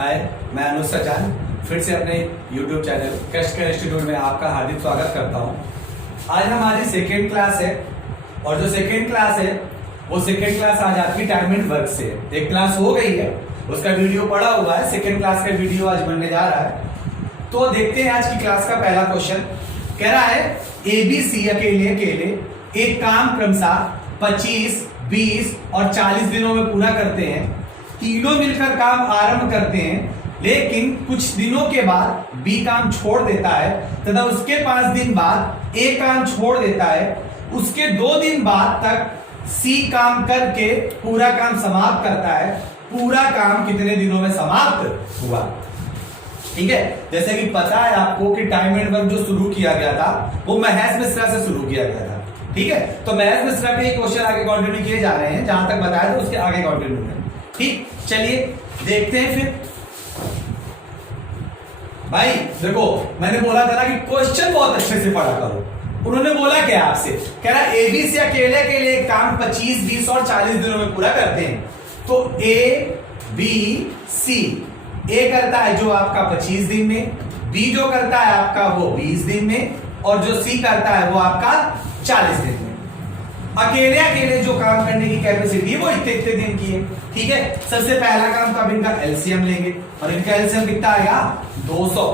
हाय, मैं अनुज सचान फिर से अपने YouTube चैनल कष्ट कर इंस्टीट्यूट में आपका हार्दिक स्वागत करता हूं। आज हमारी सेकेंड क्लास है और जो सेकेंड क्लास है वो सेकेंड क्लास आज आपकी टाइम एंड वर्क से है। एक क्लास हो गई है, उसका वीडियो पड़ा हुआ है, सेकेंड क्लास का वीडियो आज बनने जा रहा है। तो देखते हैं आज की क्लास का पहला क्वेश्चन। कह रहा है ABC अकेले एक काम क्रमशः 25, 20 और 40 दिनों में पूरा करते हैं। तीनों मिलकर काम आरंभ करते हैं, लेकिन कुछ दिनों के बाद B काम छोड़ देता है तथा उसके 5 दिन बाद A काम छोड़ देता है। उसके 2 दिन बाद तक C काम करके पूरा काम समाप्त करता है। पूरा काम कितने दिनों में समाप्त हुआ? ठीक है, जैसे कि पता है आपको कि टाइम एंड वर्क जो शुरू किया गया था वो महेश मिश्रा से शुरू किया गया था। ठीक है, तो महेश मिश्रा के क्वेश्चन आगे कंटिन्यू किए जा रहे हैं, जहां तक बताया था उसके आगे कंटिन्यू है। ठीक, चलिए देखते हैं फिर। भाई देखो, मैंने बोला था ना कि क्वेश्चन बहुत अच्छे से पढ़ा करो। उन्होंने बोला क्या आपसे? कह रहा ABC अकेले के लिए काम 25, 20 और 40 दिनों में पूरा करते हैं। तो ABC, A करता है जो आपका 25 दिन में, B जो करता है आपका वो 20 दिन में, और जो C करता है वो आपका 40 दिन में। अकेले जो काम करने की कैपेसिटी है वो इतने दिन की है। ठीक है, सबसे पहला काम तो अब इनका एलसीएम लेंगे और इनका एलसीएम कितना आएगा? 200।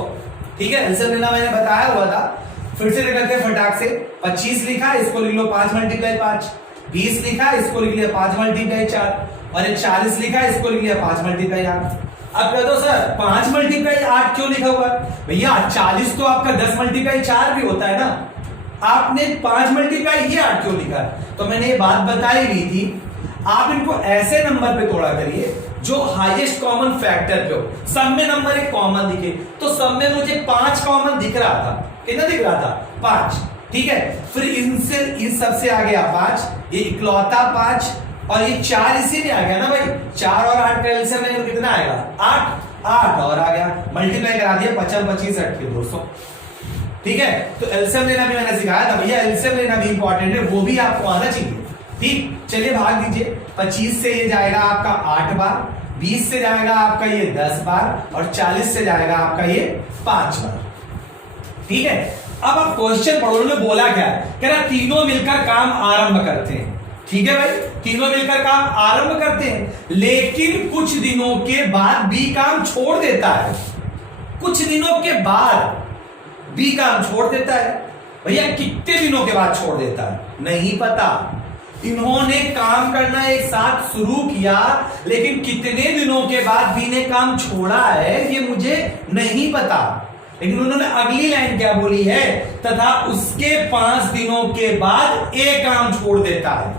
ठीक है, एलसीएम लेना मैंने बताया हुआ था, फिर से निकलते हैं फटाक से। 25 लिखा, इसको लिख लो 5 × 5। 20 लिखा, इसको लिख लिया 5 × 4, और 40 लिखा, इसको लिख लिया 5 × 8। अब कह दो सर 5 × 8 क्यों लिखा हुआ? भैया 40 तो आपका 10 × 4 भी होता है ना, आपने 5 × 8 क्यों लिखा? तो मैंने ये बात बताई हुई थी, आप इनको ऐसे नंबर पे तोड़ा करिए जो हाईएस्ट कॉमन फैक्टर पे हो। सब में नंबर एक कॉमन दिखे, तो सब में मुझे 5 कॉमन दिख रहा था। कितना दिख रहा था? 5। ठीक है, फिर इनसे इन सबसे आ गया 5, ये इकलौता 5, और ये 4 इसी में आ गया ना भाई। 4 और 8 का एलसीएम लेंगे तो कितना आएगा? 8 और आ गया, मल्टीप्लाई करा दिया, 55, 25, 8 200। ठीक है, तो एलसीएम लेना भी मैंने सिखाया था भैया, एलसीएम लेना भी इंपॉर्टेंट है, वो भी आपको आना चाहिए। ठीक, चलिए भाग दीजिए। 25 से ये जाएगा आपका 8 बार, 20 से जाएगा आपका ये 10 बार, और 40 से जाएगा आपका ये 5 बार। ठीक है, अब आप क्वेश्चन पढ़ो, उन्होंने बोला क्या? कह रहा तीनों मिलकर काम आरंभ करते हैं। ठीक है भाई, तीनों मिलकर काम आरंभ करते हैं, लेकिन कुछ दिनों के बाद B काम छोड़ देता है। कुछ दिनों के बाद B काम छोड़ देता है। भैया कितने दिनों के बाद छोड़ देता है? नहीं पता। इन्होंने काम करना एक साथ शुरू किया, लेकिन कितने दिनों के बाद B ने काम छोड़ा है ये मुझे नहीं पता। लेकिन उन्होंने अगली लाइन क्या बोली है? तथा उसके 5 दिनों के बाद A काम छोड़ देता है।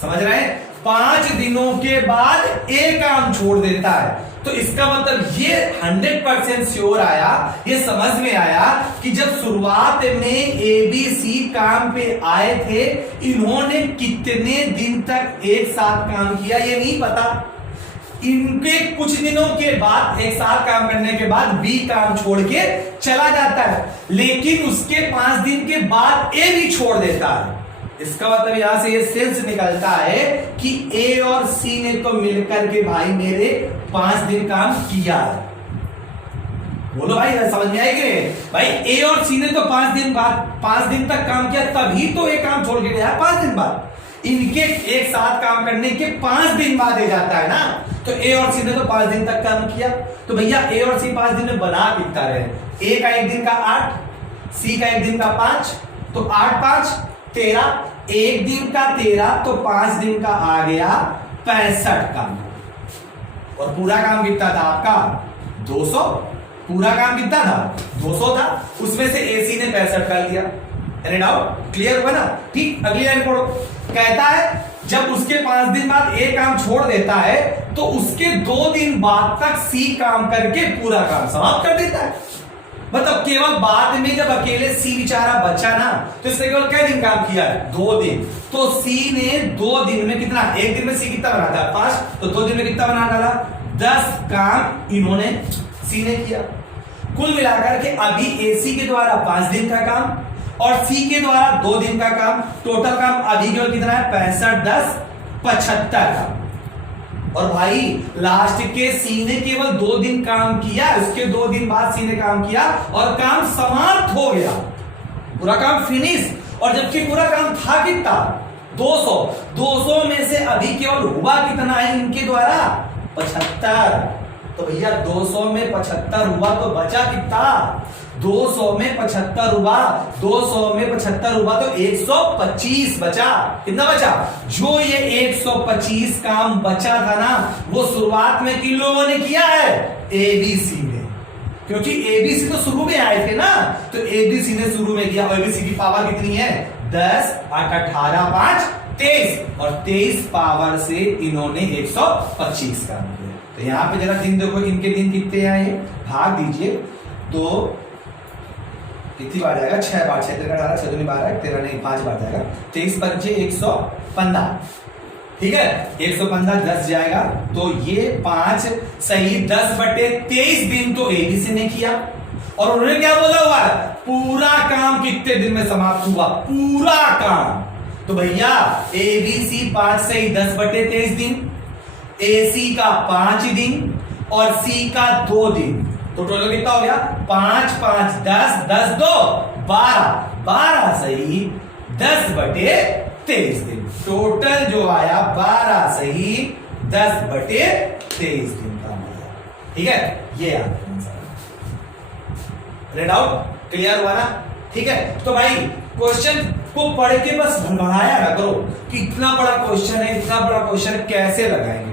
समझ रहे हैं? 5 दिनों के बाद A काम छोड़ देता है। तो इसका मतलब ये 100% श्योर आया, ये समझ में आया कि जब शुरुआत में ABC काम पे आए थे, इन्होंने कितने दिन तक एक साथ काम किया ये नहीं पता। इनके कुछ दिनों के बाद एक साथ काम करने के बाद B काम छोड़ के चला जाता है, लेकिन उसके 5 दिन के बाद A भी छोड़ देता है। इसका मतलब यहां से ये सेंस निकलता है कि A और C ने तो मिलकर के भाई मेरे 5 दिन काम किया है। बोलो भाई, समझ में आएगी? भाई A और C ने तो 5 दिन बाद 5 दिन तक काम किया, तभी तो ये काम छोड़ के गया 5 दिन बाद। इनके एक साथ काम करने के 5 दिन बाद ये जाता है ना, तो A और C ने तो 5 दिन तक काम किया। तो भैया A और C 5 दिन में बना कितना रहे? A का 1 दिन का 8, C का 1 दिन का 5, तो 8 5 13, 1 दिन का 13, तो 5 दिन का आ गया 65 काम। और पूरा काम कितना था आपका? 200। पूरा काम कितना था? 200 था, उसमें से AC ने 65 कर दिया। Any doubt? क्लियर हुआ ना? ठीक, अगली लाइन पढ़ो। कहता है जब उसके 5 दिन बाद A काम छोड़ देता है, तो उसके 2 दिन बाद तक C काम करके पूरा काम समाप्त कर देता है। मतलब केवल बाद में जब अकेले C बेचारा बचा ना, तो इसने केवल कितने दिन काम किया है? 2 दिन। तो C ने 2 दिन में कितना? 1 दिन में C कितना बना था? 5, तो 2 दिन में कितना बना डाला? 10 काम इन्होंने C ने किया। कुल मिलाकर के अभी AC के द्वारा 5 दिन का काम और C के द्वारा 2 दिन का काम, टोटल काम अभी केवल कितना है? 65, 10, 75 काम। और भाई लास्ट के सी ने केवल 2 दिन काम किया, उसके 2 दिन बाद सी ने काम किया और काम समाप्त हो गया, पूरा काम फिनिश। और जबकि पूरा काम था कितना 200 में से अभी केवल हुआ कितना है इनके द्वारा 75। तो भैया 200 में 75 हुआ तो बचा कितना 200 में 75 हुआ, 200 में 75 हुआ तो 125 बचा। कितना बचा? जो ये 125 काम बचा था ना वो शुरुआत में किन लोगों ने किया है एबीसी ने, क्योंकि एबीसी तो शुरू में आए थे ना, तो एबीसी ने शुरू में किया। एबीसी की पावर कितनी है 10 8 18 5 23 और 23 पावर से इन्होंने 125 काम किया। तो यहां पे जरा दिन देखो इनके दिन कितने आए, भाग दीजिए तो कितनी बार जाएगा 6 बार, 6 3 18 6 2 12 13 नहीं 5 बार जाएगा, 23 5 115। ठीक है 115 10 जाएगा तो ये 5 सही 10/23 दिन तो एबीसी ने किया। और उन्होंने क्या बोला हुआ है पूरा काम कितने दिन में समाप्त हुआ, पूरा काम। तो भैया एबीसी 5 सही 10/23 दिन, एसी का 5 दिन और सी का 2 दिन, तो टोटल कितना हो गया 5 5 10 10 2 12 12 सही 10/23 दिन। टोटल जो आया 12 सही 10/23 दिन का आया। ठीक है ये आंसर रेड आउट, क्लियर हुआ ना। ठीक है तो भाई क्वेश्चन को पढ़ के बस बढ़ाया ना करो कि इतना बड़ा क्वेश्चन है, इतना बड़ा क्वेश्चन कैसे लगाएंगे।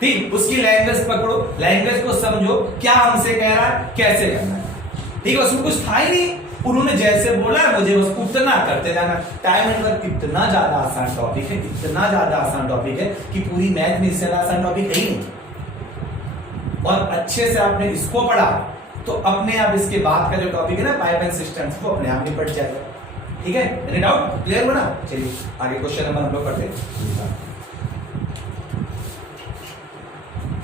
ठीक उसकी लैंग्वेज पकड़ो, लैंग्वेज को समझो, क्या हमसे कह रहा है कैसे करना है। ठीक है उसमें कुछ था ही नहीं, उन्होंने जैसे बोला मुझे बस उतना करते जाना। टाइम एंड वर्क इतना ज्यादा आसान टॉपिक है, इतना ज्यादा आसान टॉपिक है कि पूरी मैथ में इससे आसान टॉपिक है ही नहीं। और अच्छे से आपने इसको पढ़ा तो अपने आप इसके बाद का जो टॉपिक है ना पाइप एंड सिस्टम्स वो अपने आप निपट जाएगा। ठीक है एनी डाउट क्लियर हुआ ना। चलिए आगे क्वेश्चन नंबर हम लोग करते हैं।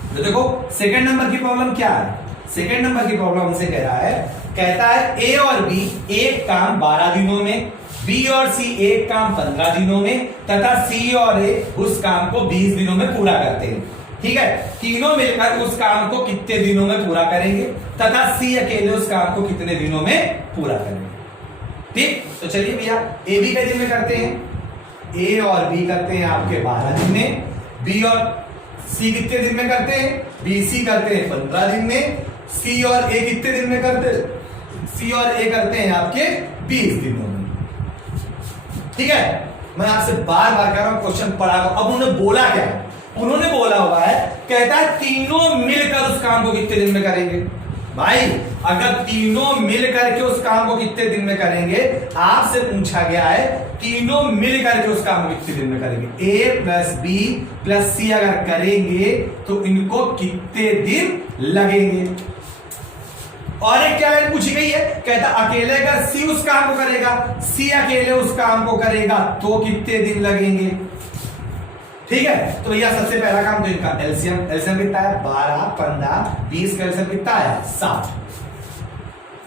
तो देखो सेकंड नंबर की प्रॉब्लम क्या है, सेकंड नंबर की प्रॉब्लम हमसे कह रहा है, कहता है ए और बी एक काम 12 दिनों में, बी और सी एक काम 15 दिनों में तथा सी और ए उस काम को 20 दिनों में पूरा करते हैं। ठीक है तीनों मिलकर उस काम को कितने दिनों में पूरा करेंगे तथा सी अकेले उस काम को कितने दिनों में पूरा करेंगे। ठीक तो चलिए भैया ए बी के दिन में करते हैं, ए और बी करते हैं आपके 12 दिन में, बी और सी कितने दिन में करते हैं, बी सी करते हैं 15 दिन में, सी और ए कितने दिन में करते हैं, सी और ए करते हैं आपके 20 दिनों में। ठीक है मैं आपसे बार बार कह रहा हूं क्वेश्चन पढ़ा। अब उन्होंने बोला क्या, उन्होंने बोला हुआ है कहता है तीनों मिलकर उस काम को कितने दिन में करेंगे। भाई अगर तीनों मिल करके उस काम को कितने दिन में करेंगे, आपसे पूछा गया है तीनों मिल करके उस काम को कितने दिन में करेंगे। ए प्लस बी प्लस सी अगर करेंगे तो इनको कितने दिन लगेंगे। और एक क्या लाइन पूछी गई है, कहता अकेले अगर सी उस काम को करेगा, सी अकेले उस काम को करेगा तो कितने दिन लगेंगे। ठीक है तो भैया सबसे पहला काम तो इनका एलसीएम, एलसीएम कितना है 12 15 20 का एलसीएम कितना है 60,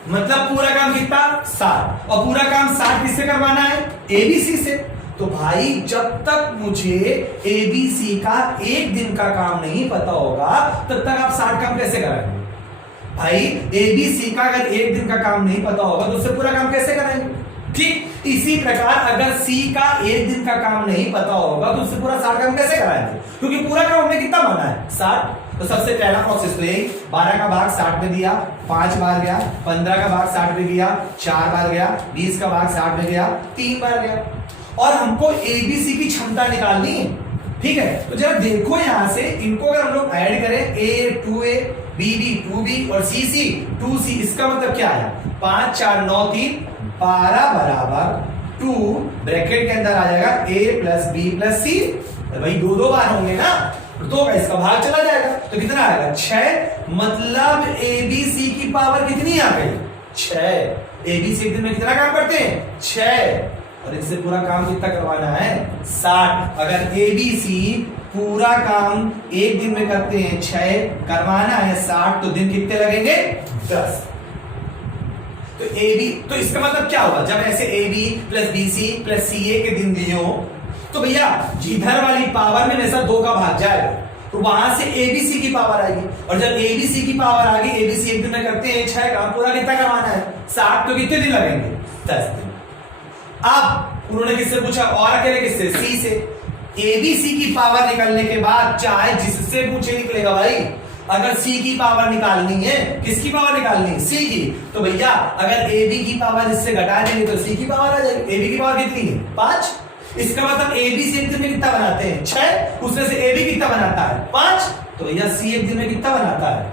मतलब पूरा काम कितना 60 और पूरा काम 60 किससे करवाना है एबीसी से। तो भाई जब तक मुझे एबीसी का एक दिन का काम नहीं पता होगा तब तक आप 60 काम कैसे कराएंगे। भाई एबीसी का अगर एक दिन का काम नहीं पता होगा तो उससे पूरा काम कैसे कराएंगे। ठीक इसी प्रकार अगर सी का एक दिन का काम नहीं पता होगा तो उससे पूरा 60 काम कैसे कराएंगे, क्योंकि पूरा काम हमने कितना माना है 60। तो सबसे पहला प्रोसेस ले 12 का भाग 60 में दिया 5 बार गया, 15 का भाग 60 में दिया 4 बार गया, 20 का भाग 60 में गया 3 बार गया। और हमको एबीसी की क्षमता निकालनी है। ठीक है तो जरा देखो यहां से इनको अगर हम लोग ऐड करें ए 2a बी बी 2b और सी सी 2c, इसका मतलब क्या है 5 4 9 3 12 बराबर 2 ब्रैकेट के अंदर आ जाएगा a प्लस बी प्लस सी। भाई दो दो बार होंगे ना तो इसका भाग चला जाएगा तो कितना आएगा 6, मतलब एबीसी की पावर कितनी आ गई 6। एबीसी एक दिन में कितना काम करते हैं 6 और इससे पूरा काम कितना करवाना है 60। अगर एबीसी पूरा काम एक दिन में करते हैं 6 करवाना है 60 तो दिन कितने लगेंगे 10। तो AB तो इसका मतलब क्या होगा जब ऐसे AB plus BC plus CA के दिन दिए हो तो भैया जिधर वाली पावर में हमेशा 2 का भाग जाएगा तो वहां से एबीसी की पावर आएगी, और जब एबीसी की पावर आ गई, एबीसी एक दिन में करते हैं 6 काम, पूरा कितना करवाना है 60, तो कितने दिन लगेंगे 10 दिन। अब उन्होंने किससे पूछा, और अकेले किससे, सी से। एबीसी की पावर निकलने के बाद चाहे जिससे पूछे निकलेगा भाई। अगर सी की पावर निकालनी है, किसकी पावर निकालनी है, सी की, तो भैया अगर एबी की पावर इससे घटा देंगे तो सी की पावर आ जाएगी। एबी की पावर कितनी है 5, इसका मतलब एबी से एक दिन में कितना बनाते हैं 6, उसमें से एबी कितना बनाता है 5, तो भैया सी एक दिन में कितना बनाता है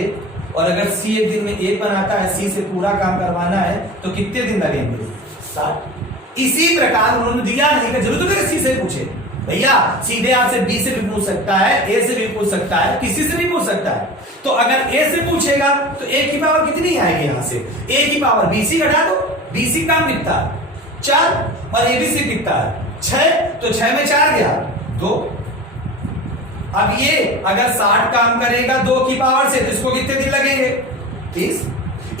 1, और अगर सी एक दिन में 1 बनाता है, सी से पूरा काम करवाना है तो कितने दिन लगेंगे 60। इसी प्रकार उन्होंने दिया नहीं कि जरूरत है सी से पूछे, भैया सीधे आपसे बी से भी पूछ सकता है, ए से भी पूछ सकता है, किसी से भी पूछ सकता है। तो अगर ए से पूछेगा तो ए की पावर कितनी आएगी, यहां से ए की पावर बीसी घटा दो, बीसी काम कितना है 4, और एबीसी कितना है 6, तो 6 में 4 गया 2। अब ये अगर 60 काम करेगा 2 की पावर से, तो इसको कितने दिन लगेंगे 30।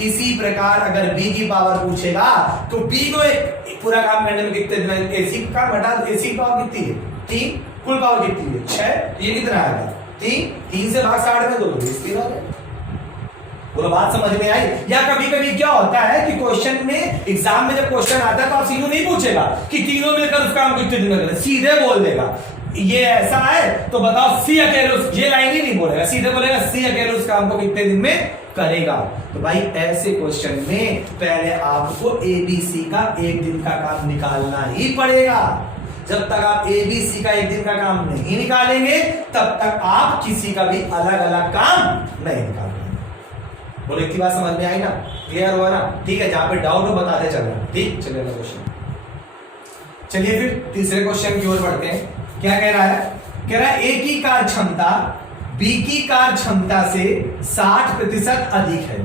इसी प्रकार अगर बी की पावर पूछेगा तो बी को एक पूरा काम करने में कितने दिन, एसी का घटा, एसी की पावर कितनी है 3, कुल पावर कितनी है 6, ये कितना आएगा 3 से भाग 60 में 2, 20 की बात है। पूरा बात समझ में आई। या कभी कभी क्या होता है कि क्वेश्चन में, एग्जाम में जब क्वेश्चन आता है तो आप सीधे नहीं पूछेगा कि तीनों मिलकर उस काम कितने दिन लगेगा, सीधे बोल देगा ये ऐसा है तो बताओ सी अकेले उस, ये लाइन ही नहीं बोलेगा, सीधे बोलेगा सी अकेले उस काम को कितने दिन में करेगा। तो भाई ऐसे क्वेश्चन में पहले आपको एबीसी का एक दिन का काम निकालना ही पड़ेगा। जब तक आप एबीसी का एक दिन का काम नहीं निकालेंगे तब तक आप किसी का भी अलग अलग काम नहीं निकालेंगे। बोले इतनी बात समझ में आई ना, क्लियर हुआ ना, ठीक है। जहां पे डाउट हो बताते चलना, ठीक। चलिए अगला क्वेश्चन, चलिए फिर तीसरे क्वेश्चन की ओर बढ़ते हैं। क्या कह रहा है, कह रहा है ए की कार्य क्षमता बी की कार्य क्षमता से 60% अधिक है।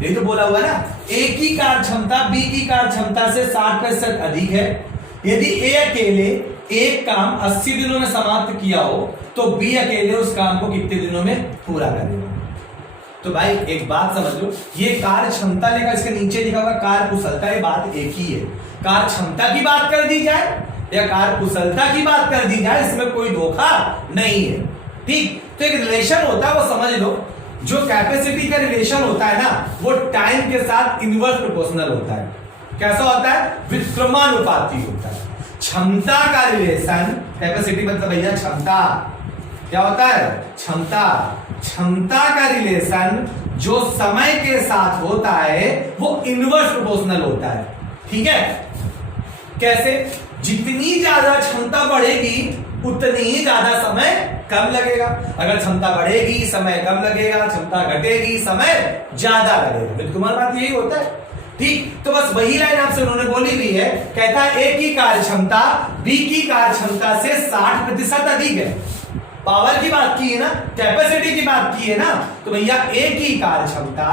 यही तो बोला हुआ ना, ए की कार्य क्षमता बी की कार्य क्षमता से 60% अधिक है। यदि ए अकेले एक काम 80 दिनों में समाप्त किया हो तो बी अकेले उस काम को कितने दिनों में पूरा करेगा। तो भाई एक बात समझ लो, ये कार्य क्षमता लेगा, इसके नीचे लिखा हुआ कार्य कुशलता, ये बात एक ही है। कार्य क्षमता की बात कर दी जाए या कार्य कुशलता की बात कर दी जाए, इसमें कोई धोखा नहीं है, ठीक। तो एक रिलेशन होता है वो समझ लो, जो कैपेसिटी का रिलेशन होता है ना वो टाइम के साथ इनवर्स प्रोपोर्शनल होता है। कैसा होता है, व्युत्क्रमानुपाती होता है। क्षमता का रिलेशन, कैपेसिटी मतलब भैया क्षमता, क्या होता है क्षमता, क्षमता का रिलेशन जो समय के साथ होता है वो इनवर्स प्रोपोर्शनल होता है, ठीक है। कैसे, जितनी ज्यादा क्षमता बढ़ेगी उतनी ही ज्यादा समय कम लगेगा। अगर क्षमता बढ़ेगी समय कम लगेगा, क्षमता घटेगी समय ज्यादा लगेगा। व्युत्क्रमानुपात बात यही होता है, ठीक। तो बस वही लाइन आपसे उन्होंने बोली हुई है, कहता है ए की कार्य क्षमता बी की कार्य क्षमता से 60% अधिक है। पावर की बात की है ना, कैपेसिटी की बात की है ना, तो भैया ए की कार्य क्षमता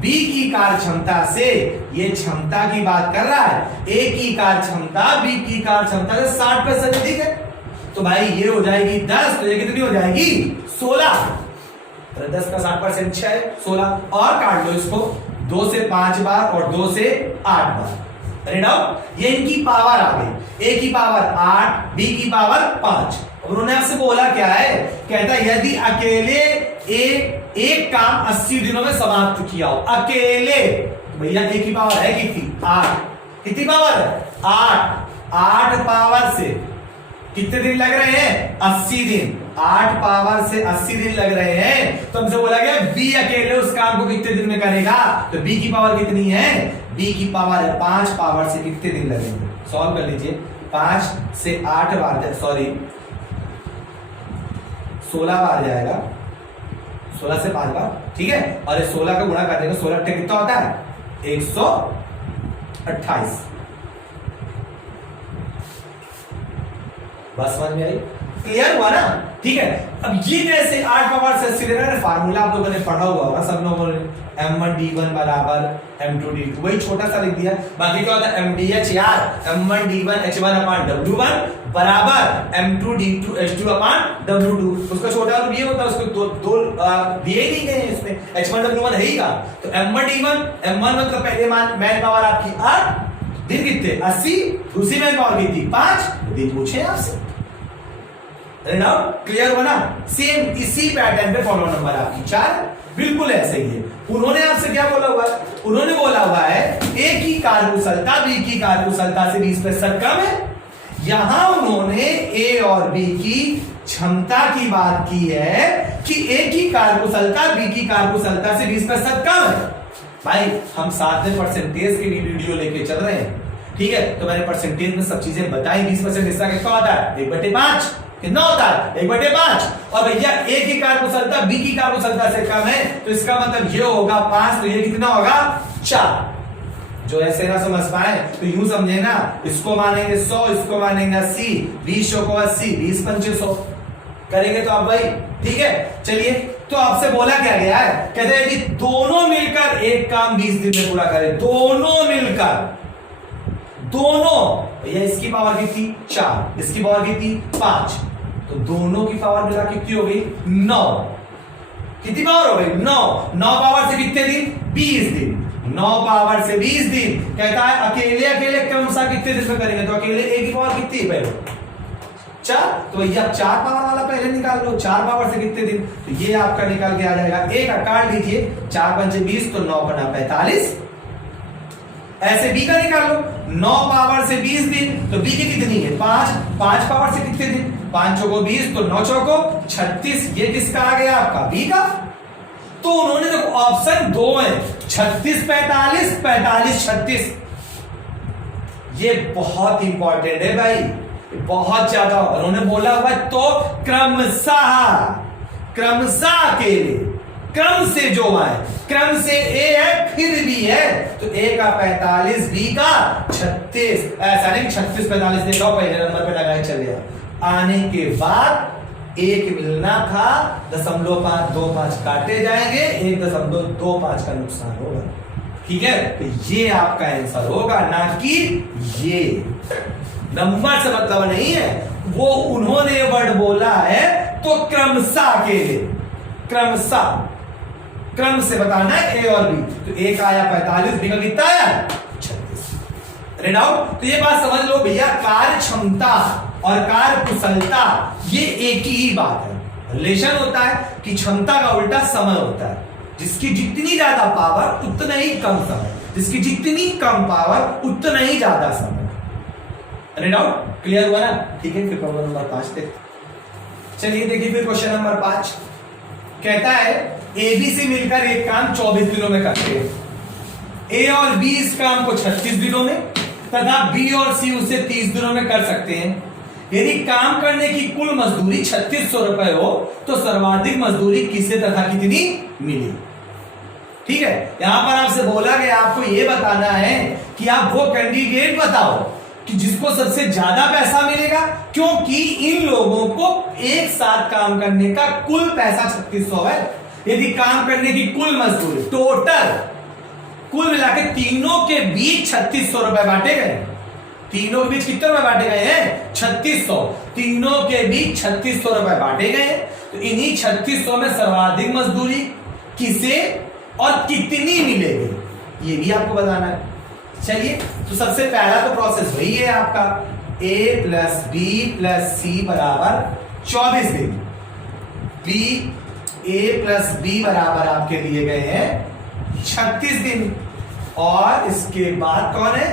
बी की कार्य क्षमता से, ये क्षमता की बात कर रहा है, ए की कार्य क्षमता बी की कार्य क्षमता से 60% अधिक है। तो भाई ये हो जाएगी 10, तो ये कितनी हो जाएगी 16, तो 10 का 60% 6, 16, और काट लो इसको 2 से 5 बार और 2 से 8 बार। अरे डाउट, ये इनकी पावर आ गई, ए की पावर 8, बी की पावर 5। उन्होंने आपसे बोला क्या है, कहता यदि अकेले एक काम 80 दिनों में समाप्त किया हो, अकेले, भैया ए की पावर है कितनी 8, कितनी पावर है 8 पावर से कितने दिन लग रहे हैं 80 दिन, 8 पावर से 80 दिन लग रहे हैं। तो हमसे बोला गया बी अकेले उस काम को कितने दिन में करेगा, तो बी की पावर कितनी है, बी की पावर है 5 पावर से कितने दिन लगेंगे, सॉल्व कर लीजिए। 5 से 8 बार, सॉरी 16 बार जाएगा, 16 से 5 बार, ठीक है। और ये 16 का गुणा कर देंगे, 16 कितना होता है 128। बस समझ में आई, क्लियर हुआ ना, ठीक है। अब ये कैसे 8 पावर से 80 देना, फार्मूला आप लोगों ने पढ़ा हुआ होगा सब लोगों ने, m1d1 बराबर m2d2, वही छोटा सा लिख दिया। बाकी क्या होता है mdh यार, m1d1 h1 अपान w1 बराबर m2d2 h2 अपान w2। उसका छोटा रूप ये होता है, उसको दो दिए नहीं गए इसमें, h1 w1 है ही का, तो m1d1, m1 मतलब पहले मान मैन पावर आपकी 8, दिन कितने 80, दूसरी मैन पावर कितनी 5, दिन पूछे आपसे, डाउट क्लियर हुआ ना। सेम इसी पैटर्न पे फॉलो नंबर आपकी 4 बिल्कुल ऐसे ही है। उन्होंने आपसे क्या बोला हुआ है, उन्होंने बोला हुआ है ए की कार्यकुशलता बी की कार्यकुशलता से 20% कम है। यहां उन्होंने ए और बी की क्षमता की बात की है कि ए की कार्यकुशलता बी की कार्यकुशलता से 20% कम है। भाई हम साथ में परसेंटेज के लिए वीडियो लेके चल रहे हैं, ठीक है, तो मैंने परसेंटेज में सब चीजें बताई। 20% हिस्सा कितना होता है, 1/5 कितना होता है, 1/5। और भैया ए की कार्यकुशलता बी की कार्यकुशलता से कम है, तो इसका मतलब ये होगा 5, तो ये कितना होगा 4। जो ऐसे ना समझ पाए तो यूं समझे ना, इसको मानेंगे 100, इसको मानेंगे 80, 20 को 80, 20 पंचे 100 करेंगे तो आप भाई, ठीक है। चलिए, तो आपसे बोला क्या गया है, कहते हैं कि दोनों मिलकर एक काम 20 दिन में पूरा करें। दोनों मिलकर, दोनों, भैया इसकी पावर कितनी 4, इसकी पावर कितनी 5, तो दोनों की पावर मिला कितनी हो गई 9। कितनी पावर हो गई 9। 9 पावर से कितने दिन 20 दिन। 9 पावर से 20 दिन। कहता है अकेले अकेले क्रमशः कितने दिन में करेंगे, तो अकेले ए की पावर कितनी है पहले 4, तो भैया 4 पावर वाला पहले निकाल लो। 4 पावर से कितने दिन, तो ये आपका निकल के आ जाएगा। एक का काट लीजिए, 4 पंचे 20, तो 9 बना 45। ऐसे बी का निकाल लो, 9 पावर से 20 दिन, तो बी की कितनी है 5। 5 पावर से कितने दिन, 5 चौको 20, तो 9 चौको 36। ये किसका आ गया आपका बी का। तो उन्होंने देखो ऑप्शन 2 है, 36 45, 45 36। ये बहुत इंपॉर्टेंट है भाई, बहुत ज्यादा। उन्होंने बोला हुआ तो क्रमशः, क्रमशः अकेले, क्रम से जो है, क्रम से ए है फिर भी है, तो ए का 45 बी का 36। ऐसा नहीं 36 45 देखो पहले नंबर पे लगाए चले आने के बाद एक मिलना था, 0.525 काटे जाएंगे, 1.25 का नुकसान होगा, ठीक है। तो ये आपका आंसर होगा, ना कि ये। नंबर से मतलब नहीं है, वो उन्होंने वर्ड बोला है तो क्रमशः के लिए, क्रमशः, क्रम से बताना है ए और बी। तो ए का आया 45, बी का कितना आया 36। Red out. तो ये बात समझ लो भैया, कार्य क्षमता और कार्य कुशलता ये एक ही बात है। रिलेशन होता है कि क्षमता का उल्टा समय होता है। जिसकी जितनी ज्यादा पावर उतना ही कम समय, जिसकी जितनी कम पावर उतना ही ज्यादा समय। रेड आउट, क्लियर हुआ ना, ठीक है। फिर प्रॉब्लम नंबर 5 देखते, चलिए देखिए फिर क्वेश्चन नंबर 5 कहता है एबी से मिलकर एक काम 24 दिनों में करते हैं। ए और बी इस काम को 36 दिनों में तथा बी और सी उसे 30 दिनों में कर सकते हैं। यदि काम करने की कुल मजदूरी 3600 रुपए हो तो सर्वाधिक मजदूरी किसे तथा कितनी मिली। ठीक है, यहां पर आपसे बोला गया आपको यह बताना है कि आप वो कैंडिडेट बताओ कि जिसको सबसे ज्यादा पैसा मिलेगा, क्योंकि इन लोगों को एक साथ काम करने का कुल पैसा 3600 है। यदि काम करने की कुल मजदूरी टोटल कुल मिला के तीनों के बीच 3600 रुपए बांटे गए, तीनों के बीच कितने रुपए बांटे गए हैं 3600, तीनों के बीच 3600 रुपए बांटे गए। तो इन्हीं 3600 में सर्वाधिक मजदूरी किसे और कितनी मिलेगी ये भी आपको बताना है। चलिए, तो सबसे पहला तो प्रोसेस वही है आपका a प्लस बी प्लस सी बराबर 24 दिन। बी a प्लस बी बराबर आपके दिए गए हैं 36 दिन, और इसके बाद कौन है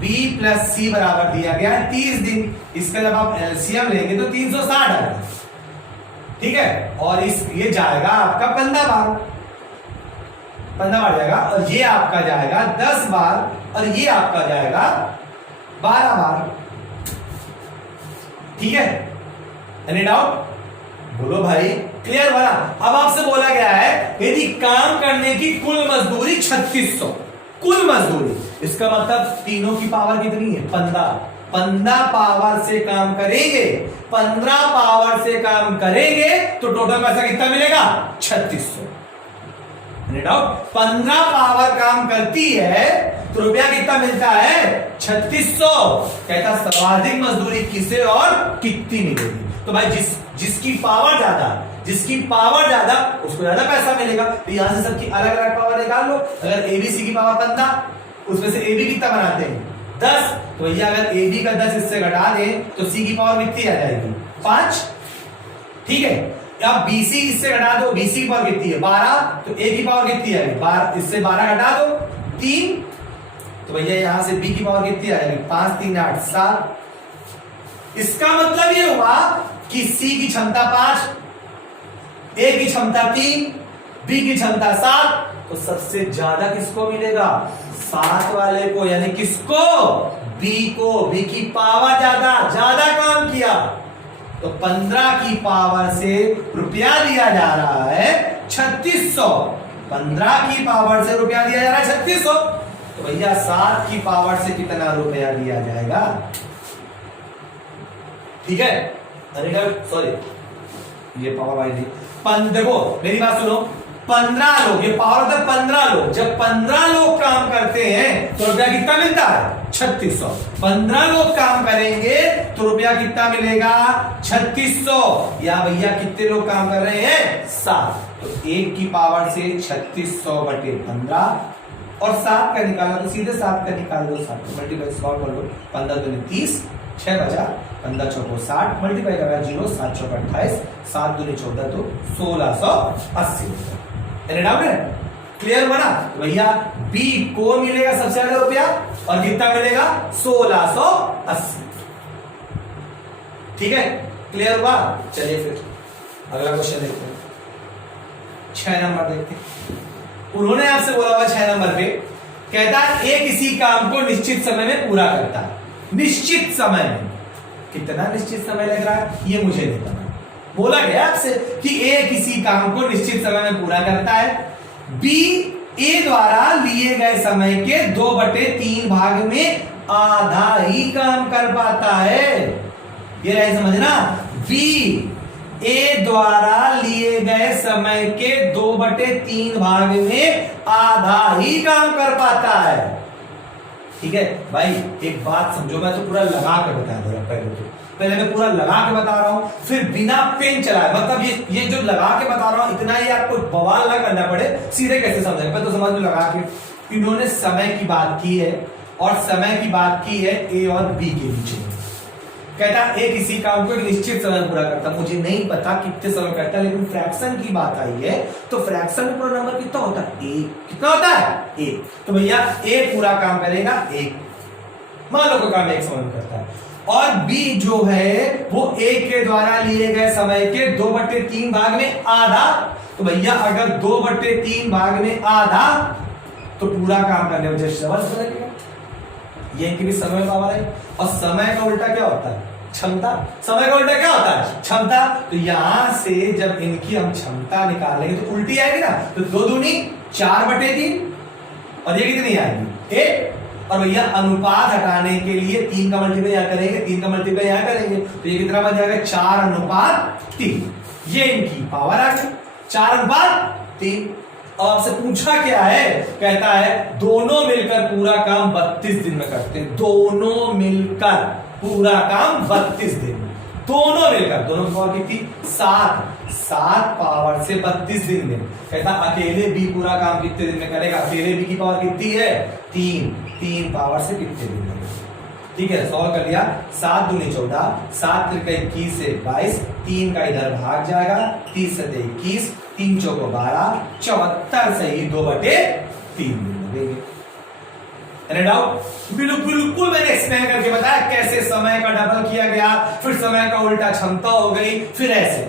b प्लस सी बराबर दिया गया है 30 दिन। इसका जब आप एलसीएम लेंगे तो 360 आएगा, ठीक है। और इस ये जाएगा आपका 15 बार जाएगा, और ये आपका जाएगा 10 बार, और ये आपका जाएगा 12 बार, ठीक है। एनी डाउट, बोलो भाई, क्लियर वाला। अब आपसे बोला गया है यदि काम करने की कुल मजदूरी 3600, कुल मजदूरी, इसका मतलब तीनों की पावर कितनी है 15 पावर से काम करेंगे, 15 पावर से काम करेंगे तो टोटल पैसा कितना मिलेगा 3600। 15 पावर काम करती है तो रुपया कितना मिलता है 3600। कहता सर्वाधिक मजदूरी किसे और कितनी मिलेगी। तो भाई जिसकी पावर ज्यादा, जिसकी पावर ज्यादा उसको ज्यादा पैसा मिलेगा। तो यहां से सबकी अलग अलग पावर निकाल लो। अगर एबीसी की पावर 15, उसमें से एबी कितना बनाते हैं 10, तो भैया अगर एबी का 10 इससे घटा दें तो सी की पावर कितनी आ जाएगी 5। ठीक है। अब BC इससे घटा दो, BC की पावर कितनी है 12, तो A की पावर कितनी है 12, इससे 12 घटा दो 3, तो भैया यहां से B की पावर कितनी आएगी 5 3 8 7। इसका मतलब ये हुआ कि C की क्षमता 5, A की क्षमता 3, B की क्षमता 7, तो सबसे ज्यादा किसको मिलेगा 7 वाले को, यानी किसको B को। B की पावर ज्यादा काम किया, तो 15 की पावर से रुपया दिया जा रहा है 3600। 15 की पावर से रुपया दिया जा रहा है 3600, तो भैया 7 की पावर से कितना रुपया दिया जाएगा। ठीक है, सॉरी ये पावर वाली थी। देखो मेरी बात सुनो, 15 लोग, ये पावर होता है 15 लोग। जब 15 लोग काम करते हैं तो रुपया कितना मिलता है 3600। 15 लोग काम करेंगे तो रुपया कितना मिलेगा 3600। या भैया कितने लोग काम कर रहे हैं 7, तो 1 की पावर से 3600 बटे 15, और 7 का निकाला तो सीधे 7 का निकाल दो, 7 को मल्टीप्लाई सॉल्व कर लो, 15 दूनी 30, 6 बचा, 15 चौको 60, मल्टीप्लाई करा 0, 7 चौको 28, 7 दूनी 14, तो 1680। एनी डाउट है? क्लियर बना? तो भैया B को मिलेगा सबसे ज्यादा रुपया, और कितना मिलेगा 1680। ठीक है, क्लियर हुआ? चलिए फिर अगला क्वेश्चन देखते हैं, 6 नंबर देखते हैं। उन्होंने आपसे बोला हुआ 6 नंबर पे, कहता है ए किसी काम को निश्चित समय में पूरा करता है। निश्चित समय में कितना निश्चित समय लग रहा है ये मुझे नहीं पता। बोला गया आपसे कि ए किसी काम को निश्चित समय में पूरा करता है, बी ए द्वारा लिए गए समय के 2/3 भाग में आधा ही काम कर पाता है। ये रहे समझना, बी ए द्वारा लिए गए समय के 2/3 भाग में आधा ही काम कर पाता है। ठीक है भाई, एक बात समझो, मैं तो पूरा लगा कर बता दे रहा, पहले मैं पूरा लगा के बता रहा हूं, फिर बिना पेन चलाए, मतलब ये जो लगा के बता रहा हूं इतना ही आपको बवाल ना करना पड़े, सीधे कैसे समझेंगे, पहले तो समझ में लगा के। इन्होंने समय की बात की है, और समय की बात की है ए और बी के बीच में। कहता ए किसी काम को एक निश्चित समय पूरा करता, मुझे नहीं पता कितने समय करता, लेकिन फ्रैक्शन की बात आई है तो फ्रैक्शन में पूरा नंबर कितना होता है 1। कितना होता है 1, तो भैया ए पूरा काम करेगा 1, मान लो कोई काम 1 समय में करता है, और बी जो है वो ए के द्वारा लिए गए समय के 2/3 भाग में आधा। तो भैया अगर 2/3 भाग में आधा, तो पूरा काम करने में जैसे ये इनकी भी समय में पावर है, और समय का उल्टा क्या होता है क्षमता। समय का उल्टा क्या होता है क्षमता। तो यहां से जब इनकी हम क्षमता निकालेंगे तो उल्टी आएगी ना, तो 2 दूनी 4/3, और ये कितनी आएगी 1। और भैया अनुपात हटाने के लिए 3 का मल्टीप्लाई यहां करेंगे, 3 का मल्टीप्लाई यहां करेंगे, तो ये कितना बन जाएगा 4/3। ये इनकी पावर आ गई 4/3। अब आपसे पूछा क्या है, कहता है दोनों मिलकर पूरा काम 32 दिन में करते हैं। दोनों मिलकर पूरा काम 32 दिन में, दोनों मिलकर, दोनों की पावर कितनी 7 पावर से 32 दिन में। कहता अकेले बी पूरा काम कितने दिन में करेगा, अकेले बी की पावर कितनी है 3 पावर से कितने दिन में। ठीक है, सॉल्व कर लिया, 7 दूनी 14, 7 त्रिका 21 से 22, 3 का इधर भाग जाएगा, 30 से 21, 3 चौको 12, 74 से ही 2/3 लगेंगे। डाउट? बिल्कुल मैंने एक्सप्लेन करके बताया कैसे समय का डबल किया गया, फिर समय का उल्टा क्षमता हो गई, फिर ऐसे।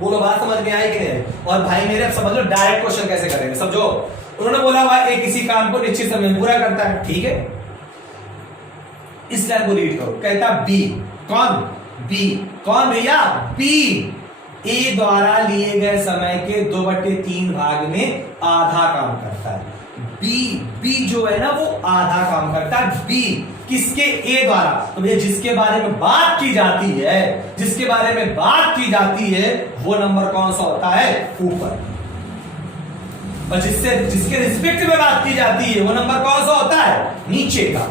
बोलो बात समझ में आई कि नहीं? और भाई मेरे अब समझ लो डायरेक्ट क्वेश्चन कैसे करेंगे, समझो। उन्होंने बोला भाई एक किसी काम को निश्चित समय में पूरा करता है, ठीक है, इस लाइन को रीड करो। कहता बी, कौन भैया बी ए द्वारा लिए गए समय के 2/3 भाग में आधा काम करता है। बी जो है ना वो आधा काम करता है, बी किसके ए द्वारा। तो भैया जिसके बारे में बात की जाती है, जिसके बारे में बात की जाती है वो नंबर कौन सा होता है ऊपर, और जिसके रिस्पेक्ट में बात की जाती है वो नंबर कौन सा होता है नीचे का।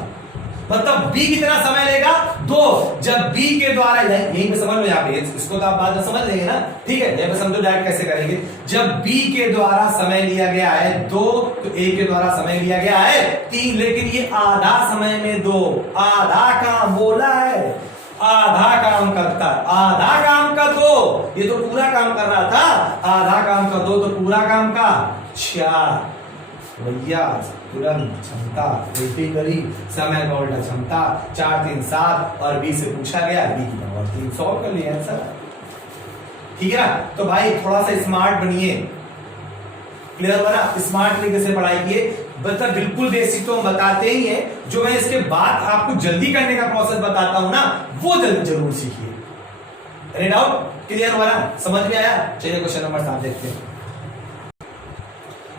मतलब बी कितना समय लेगा 2, जब बी के द्वारा, यहीं पे समझ लो, यहाँ पे इसको तो आप बाद में समझ लेंगे ना, ठीक है, यहाँ पे समझो डायरेक्ट कैसे करेंगे। जब बी के द्वारा समय लिया गया है 2, तो ए के द्वारा समय लिया गया है 3, लेकिन ये आधा समय में 2, आधा काम बोला है, आधा काम करता है। आधा काम का दो, ये तो पूरा काम कर रहा था, आधा काम का दो तो पूरा काम का 4। भैया तुरंत क्षमता वैसे करी, समय का उल्टा क्षमता, 4 3 7 और बी से पूछा गया, बी की पावर 3, सॉल्व कर लिया आंसर। ठीक है ना। तो भाई थोड़ा सा स्मार्ट बनिए, क्लियर बना, स्मार्ट तरीके से पढ़ाई किए। मतलब बिल्कुल बेसिक तो हम बताते ही हैं, जो मैं इसके बाद आपको जल्दी करने का प्रोसेस बताता हूं ना, वो जरूर सीखिए। Any doubt? क्लियर हुआ ना, समझ में आया? चलिए क्वेश्चन नंबर 7 देखते हैं।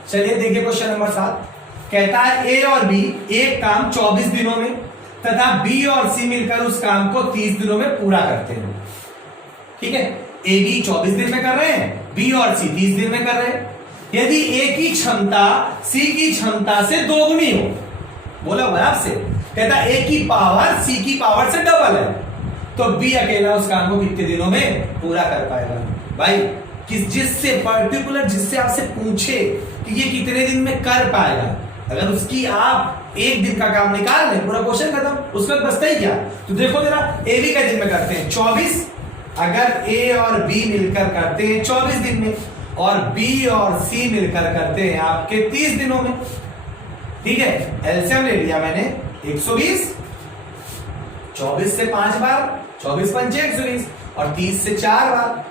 चलिए देखिए क्वेश्चन नंबर 7 कहता है ए और बी एक काम 24 दिनों में तथा बी और सी मिलकर उस काम को 30 दिनों में पूरा करते हैं। ठीक है, ए बी 24 दिन में कर रहे हैं, बी और सी 30 दिन में कर रहे हैं। यदि ए की क्षमता सी की क्षमता से दोगुनी हो, बोला हुआ आपसे, कहता ए की पावर सी की पावर से डबल है, तो बी अकेला उस काम को कितने दिनों में पूरा कर पाएगा? भाई जिससे पर्टिकुलर जिससे आपसे पूछे कि ये कितने दिन में कर पाएगा, अगर उसकी आप एक दिन का काम निकाल लें, पूरा क्वेश्चन खत्म, उसके बाद बचता ही क्या? तो देखो जरा, ए बी का दिन में करते हैं 24, अगर ए और बी मिलकर करते हैं 24 दिन में, और बी और सी मिलकर करते हैं आपके 30 दिनों में। ठीक है, एलसीएम ले लिया मैंने 120, 24 से 5 बार, 24 पंचे 120, और 30 से 4 बार।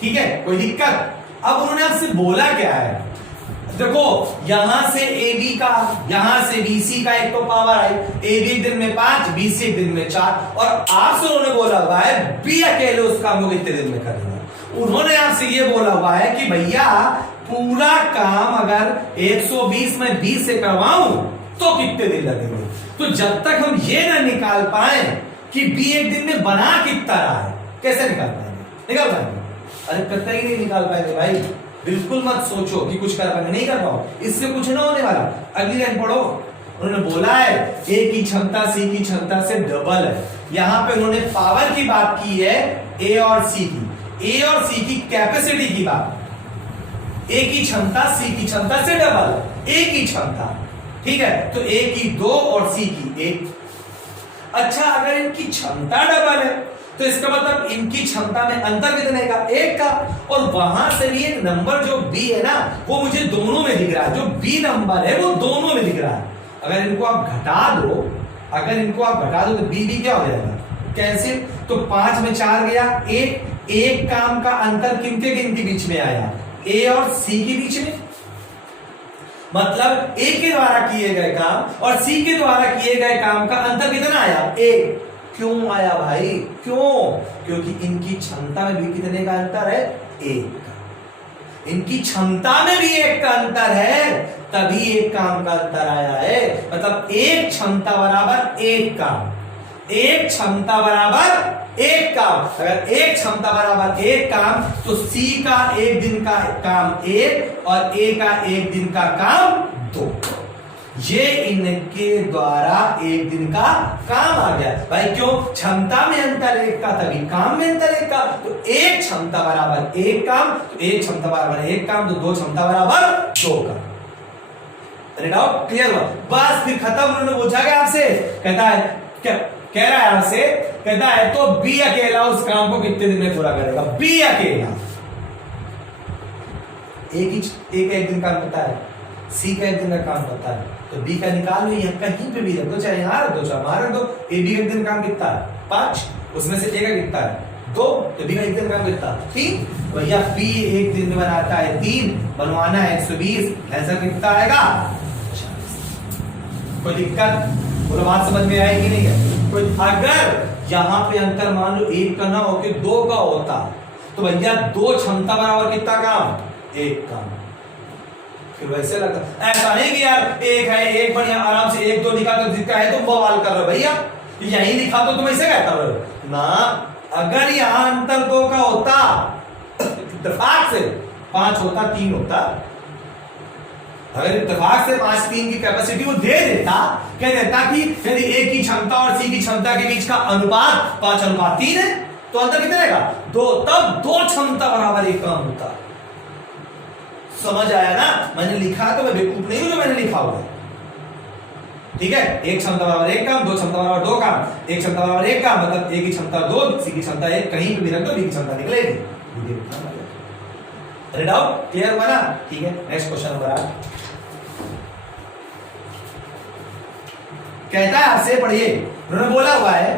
ठीक है, कोई दिक्कत? अब उन्होंने आपसे बोला क्या है, देखो यहां से ए बी का, यहां से बी सी का एक तो पावर आई, ए बी एक दिन में 5, बी सी एक दिन में 4, और आपसे उन्होंने बोला हुआ है बी अकेले उस काम को कितने दिन में करेगा। उन्होंने आपसे ये बोला हुआ है कि भैया पूरा काम अगर 120 में 20 से करवाऊं तो कितने दिन लगेंगे। तो जब तक हम ये ना निकाल पाए कि बी एक दिन में बना कितना रहा है, कैसे निकाल पाएंगे? निकाल पाएंगे? अरे कतई नहीं निकाल पाएंगे भाई। बिल्कुल मत सोचो कि कुछ कर पाएंगे, नहीं कर पाओ, इससे कुछ ना होने वाला। अगली लाइन पढ़ो, उन्होंने बोला है ए की क्षमता सी की क्षमता से डबल है। यहां पे उन्होंने पावर की बात की है, ए और सी की, ए और सी की कैपेसिटी की बात, ए की क्षमता सी की क्षमता से डबल, ए की क्षमता। ठीक है, तो ए की 2 और सी की 1। अच्छा, अगर इनकी क्षमता डबल है तो इसका मतलब इनकी क्षमता में अंतर कितने का? 1 का। और वहां से भी एक नंबर जो बी है ना, वो मुझे दोनों में दिख रहा है, जो बी नंबर है वो दोनों में दिख रहा है। अगर इनको आप घटा दो, अगर इनको आप घटा दो तो बी बी क्या हो जाएगा? कैंसिल। तो 5 में 4 गया, एक काम का अंतर किनके बीच में आया? ए और सी के बीच में। मतलब ए के द्वारा किए गए काम और सी के द्वारा किए गए काम का अंतर कितना आया? 1। क्यों आया भाई? क्यों? क्योंकि इनकी क्षमता में भी कितने का अंतर है? 1। इनकी क्षमता में भी 1 का अंतर है, तभी एक काम का अंतर आया है। मतलब एक क्षमता बराबर 1 काम, एक क्षमता बराबर 1 काम। अगर एक क्षमता बराबर 1 काम तो सी का 1 दिन का काम 1 और ए का 1 दिन का काम 2। ये इनके द्वारा 1 दिन का काम आ गया भाई। क्यों? क्षमता में अंतर 1 का, तभी काम में अंतर 1 का। तो एक क्षमता बराबर 1 काम, तो एक क्षमता बराबर 1 काम, तो 2 क्षमता बराबर 2 काम। डाउट क्लियर हुआ? बस फिर खत्म। उन्होंने पूछा क्या आपसे? कहता है क्या कह रहा है आपसे? कहता है तो बी अकेला उस काम को कितने दिन में पूरा करेगा? बी अकेला एक दिन काम करता है, सी का 1 दिन का काम करता है, तो बी का निकाल लो, यहाँ कहीं पे भी रख दो, चाहे यहाँ रख दो चाहे वहां रख दो। ए बी का 1 दिन काम कितना है? 5, उसमें से ए का कितना है? 2, तो बी का 1 दिन काम कितना? 3। भैया बी 1 दिन में बनाता है 3, बनवाना है 120, आंसर कितना आएगा? 40। कोई दिक्कत? बोलो, बात समझ में आएगी नहीं है? अगर यहां पे अंतर मान लो 1 का ना हो के 2 का होता, तो भैया 2 क्षमता बराबर कितना काम? 1 काम। फिर वैसे लगता, ऐसा नहीं कि यार 1 है, 1 बढ़िया आराम से 1 2 लिखा तो जितना है तो बवाल कर रहे हो भैया, यही लिखा तो तुम ऐसे क्या कर रहे हो ना। अगर यहां अंतर 2 का होता, इत्तेफाक से 5 होता, 3 होता, अगर इत्तेफाक से 5 3 की कैपेसिटी वो दे देता, कह देता कि यदि ए की क्षमता और सी की क्षमता के बीच का अनुपात 5:3 है, तो अंतर कितने रहेगा? 2। तब 2 क्षमता बराबर 1 काम होता। समझ आया ना? मैंने लिखा तो मैं बेवकूफ नहीं हूं जो मैंने लिखा हुआ है। ठीक है, एक क्षमता बराबर एक काम, दो क्षमता बराबर दो काम, एक क्षमता बराबर एक काम, मतलब ए की क्षमता दो, सी की क्षमता एक, कहीं पे भी रख दो बी की क्षमता निकलेगी। डाउट क्लियर हुआ ना? ठीक है, नेक्स्ट क्वेश्चन नंबर 8 कहता है, आपसे पढ़िए, उन्होंने बोला हुआ है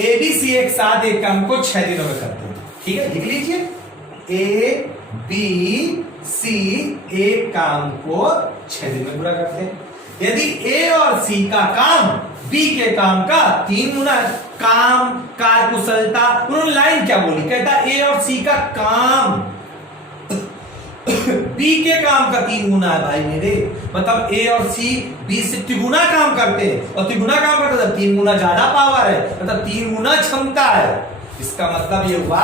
ए बी सी एक साथ एक काम को 6 दिनों में करते हैं। ठीक है, लिख लीजिए, ए बी सी एक काम को 6 दिन में पूरा करते हैं। यदि ए और सी का काम बी के काम का 3 गुना, काम कार्यकुशलता, उन्होंने लाइन क्या बोली, कहता ए और सी का काम बी के काम का 3 गुना है भाई मेरे, मतलब ए और सी बी से तिगुना काम करते हैं, और तिगुना काम करते हैं 3 गुना ज्यादा पावर है, मतलब 3 गुना क्षमता है। इसका मतलब ये हुआ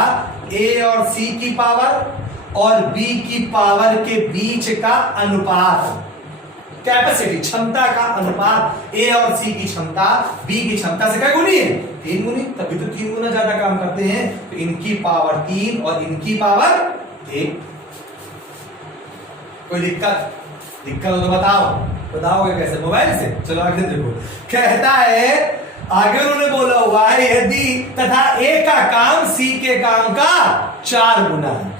ए और सी की पावर और बी की पावर के बीच का अनुपात, कैपेसिटी क्षमता का अनुपात, ए और सी की क्षमता बी की क्षमता से क्या गुनी है, 3 गुनी, तभी तो 3 गुना ज्यादा काम करते हैं। तो इनकी पावर 3 और इनकी पावर 1। कोई दिक्कत हो तो बताओगे कैसे, मोबाइल से? चलो आगे देखो, कहता है आगे उन्होंने बोला हुआ है यदि तथा ए का काम सी के काम का 4 गुना है,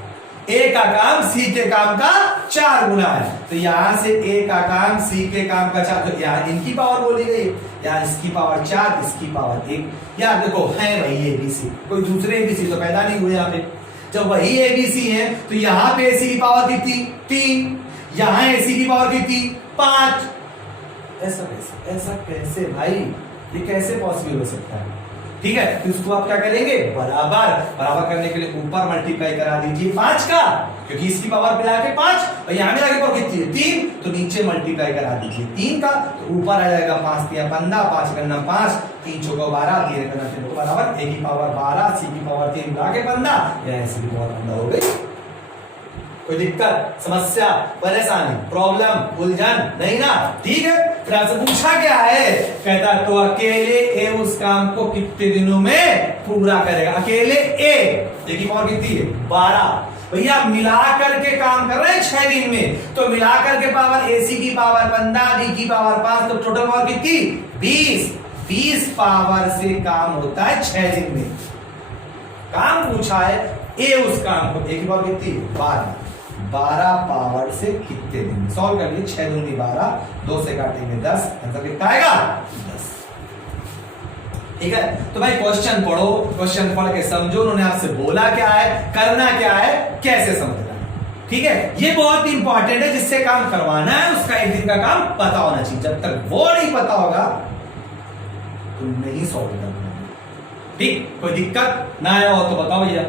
ए का काम सी के काम का 4 गुना है, तो यहां से ए का काम सी के काम का 4, तो यहां इनकी पावर बोली गई, यहां इसकी पावर 4, इसकी पावर 1। यार देखो है वही एबीसी, कोई दूसरे एबीसी तो पैदा नहीं हुए यहाँ पे, जब वही एबीसी है तो यहां पे एसी की पावर कितनी 3, यहां एसी की पावर कितनी 5। ऐसा कैसे भाई, ये कैसे पॉसिबल हो सकता है? ठीक है, तो इसको आप क्या करेंगे, बराबर करने के लिए ऊपर मल्टीप्लाई करा दीजिए 5 का, क्योंकि इसकी पावर मिला के 5 और यहां में आगे पावर कितनी है 3, तो नीचे मल्टीप्लाई करा दीजिए 3 का, तो ऊपर आ जाएगा 5 3 15, 5 करना 5, 3 चौका 12, 3 करना 3 बराबर, ए की पावर 12, सी की पावर 3 मिला के 15, या ऐसी भी पावर 15 हो गई। कोई दिक्कत, समस्या, परेशानी, प्रॉब्लम, उलझन नहीं ना? ठीक है, फिर आपसे पूछा क्या है, कहता तो अकेले ए उस काम को कितने दिनों में पूरा करेगा। अकेले ए की पावर कितनी है 12, भैया मिला करके काम कर रहे हैं 6 दिन में, तो मिला करके पावर एसी की पावर 15, बी की पावर 5, तो टोटल पावर कितनी 20 पावर से काम होता है 6 दिन में। काम पूछा है ए उस काम को, ए की पावर कितनी 12 पावर से कितने दिन, सॉल्व कर लिए, 6 दूनी 12, 2 से काटेंगे 10, आंसर कितना आएगा 10। ठीक है, तो भाई क्वेश्चन पढ़ो, क्वेश्चन पढ़ के समझो, उन्होंने आपसे बोला क्या है, करना क्या है, कैसे समझना है। ठीक है, ये बहुत इंपॉर्टेंट है, जिससे काम करवाना है उसका एक दिन का काम पता होना चाहिए, जब तक वो नहीं पता होगा तो नहीं सॉल्व करना। ठीक, कोई दिक्कत ना आया हो तो बताओ भैया,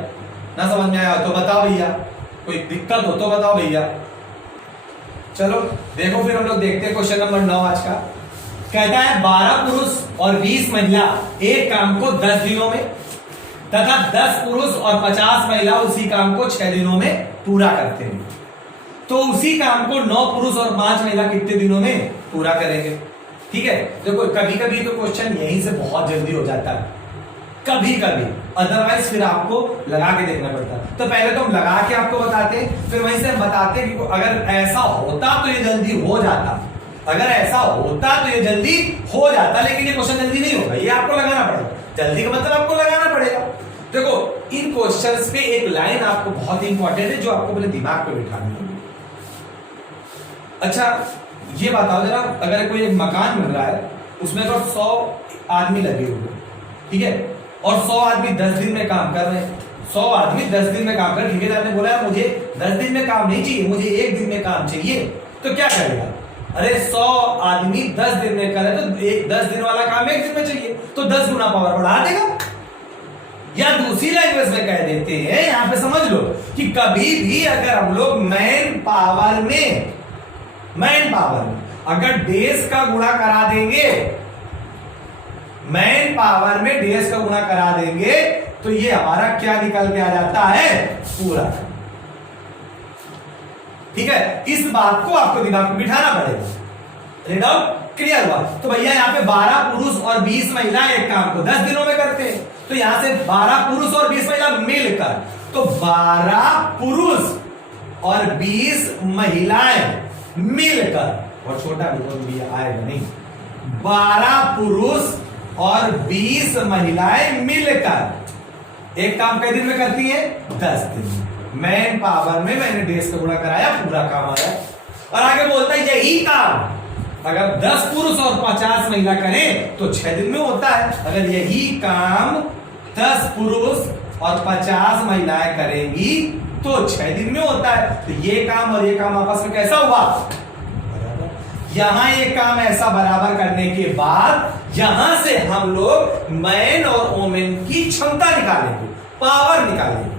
ना समझ में आया हो तो बताओ भैया, कोई दिक्कत हो तो बताओ भैया। चलो देखो, फिर हम लोग देखते हैं क्वेश्चन नंबर 9 आज का। कहता है 12 पुरुष और 20 महिला एक काम को 10 दिनों में तथा 10 पुरुष और 50 महिला उसी काम को 6 दिनों में पूरा करते हैं, तो उसी काम को 9 पुरुष और 5 महिला कितने दिनों में पूरा करेंगे। ठीक है, देखो कभी कभी तो क्वेश्चन यहीं से बहुत जल्दी हो जाता है, कभी कभी, अदरवाइज फिर आपको लगा के देखना पड़ता है। तो पहले तो हम लगा के आपको बताते हैं, फिर वहीं से हम बताते हैं कि अगर ऐसा होता तो ये जल्दी हो जाता, अगर ऐसा होता तो ये जल्दी हो जाता, लेकिन ये क्वेश्चन जल्दी नहीं होगा, ये आपको लगाना पड़ेगा। जल्दी का मतलब आपको लगाना पड़ेगा। देखो इन क्वेश्चंस पे एक लाइन आपको बहुत इंपॉर्टेंट है, जो आपको पहले दिमाग पे बिठानी होगी। अच्छा ये बताओ जरा, अगर कोई एक मकान बन रहा है, उसमें अगर 100 आदमी लगे हुए, ठीक है, और 100 आदमी 10 दिन में काम कर रहे हैं, 100 आदमी 10 दिन में काम कर रहे हैं, ठेकेदार ने बोला मुझे 10 दिन में काम नहीं चाहिए, मुझे 1 दिन में काम चाहिए, तो क्या करेगा? अरे 100 आदमी 10 दिन में करे तो 10 दिन वाला काम 1 दिन में चाहिए, तो 10 गुना पावर बढ़ा देगा। या दूसरी लैंग्वेज में कह देते हैं, यहां पे समझ लो कि कभी भी अगर हम लोग मैन पावर में अगर डेज का गुणा करा देंगे, मैन पावर में डेज का गुणा करा देंगे, तो ये हमारा क्या निकल के आ जाता है पूरा। ठीक है, इस बात को आपको दिमाग में बिठाना पड़ेगा। डाउट क्लियर हुआ? तो भैया यहाँ पे 12 पुरुष और 20 महिला एक काम को 10 दिनों में करते हैं, तो यहां से 12 पुरुष और 20 महिला मिलकर, तो 12 पुरुष और 20 महिलाएं मिलकर, और छोटा भी तो भी आएगा नहीं, 12 पुरुष और 20 महिलाएं मिलकर एक काम कई दिन में करती हैं? 10 दिन में। मैन पावर में मैंने डेज का गुणा कराया, पूरा काम आया। और आगे बोलता है यही काम अगर 10 पुरुष और 50 महिला करें तो 6 दिन में होता है। अगर यही काम 10 पुरुष और 50 महिलाएं करेंगी तो 6 दिन में होता है। तो ये काम और ये काम आपस में कैसा हुआ? यहां ये काम ऐसा बराबर करने के बाद यहां से हम लोग मैन और वोमेन की क्षमता निकालेंगे, पावर निकालेंगे।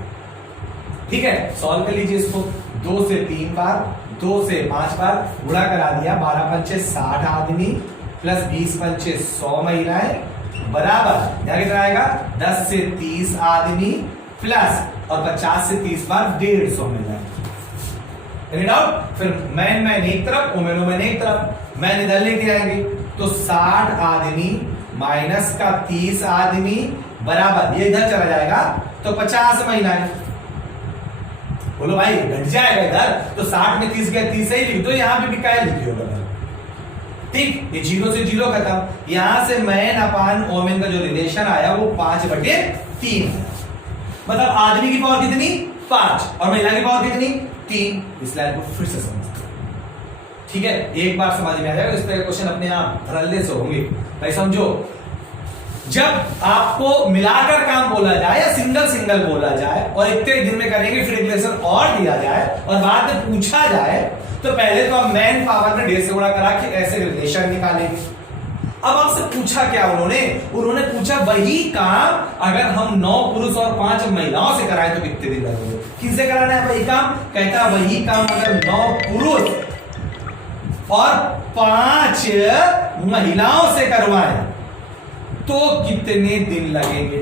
ठीक है, सॉल्व कर लीजिए इसको। 2 से 3 बार, 2 से 5 बार गुणा करा दिया। 12 पंचे 60 आदमी प्लस 20 पंचे 100 महिलाएं बराबर यहां कितना आएगा? 10 से 30 आदमी प्लस और 50 से 30 बार 150 महिलाएं। डाउट? फिर मैन एक तरफ, वोमेन एक तरफ। मैन इधर लेके आएंगे तो 60 आदमी माइनस का 30 आदमी बराबर ये इधर चला जाएगा तो 50 महिलाएं। बोलो भाई घट जाएगा इधर, तो 60 में 30 गया, 30 ही लिख दो। यहां पे भी क्या लिखी होगा? ठीक, ये 0 से 0 खत्म। यहां से मैन अपान वोमेन का जो रिलेशन आया वो 5/3 मतलब आदमी की पावर कितनी? 5 और महिला की पावर कितनी? 3। इस लाइन को फिर से समझते हैं। ठीक है, एक बार समझ में आ जाएगा। इस तरह के क्वेश्चन अपने आप धड़ल्ले से होंगे। भाई समझो, जब आपको मिलाकर काम बोला जाए या सिंगल सिंगल बोला जाए और इतने दिन में करेंगे, फिर एक लेसन और दिया जाए और बाद में पूछा जाए तो पहले तो हम मैन पावर में 1.5 से गुणा करा के ऐसे रिलेशन निकालेंगे। अब आपसे पूछा क्या उन्होंने पूछा वही काम अगर हम 9 पुरुष और 5 महिलाओं से कराएं तो कितने दिन लगेंगे? किनसे कराना है वही काम? कहता है वही काम अगर 9 पुरुष और 5 महिलाओं से करवाएं तो कितने दिन लगेंगे?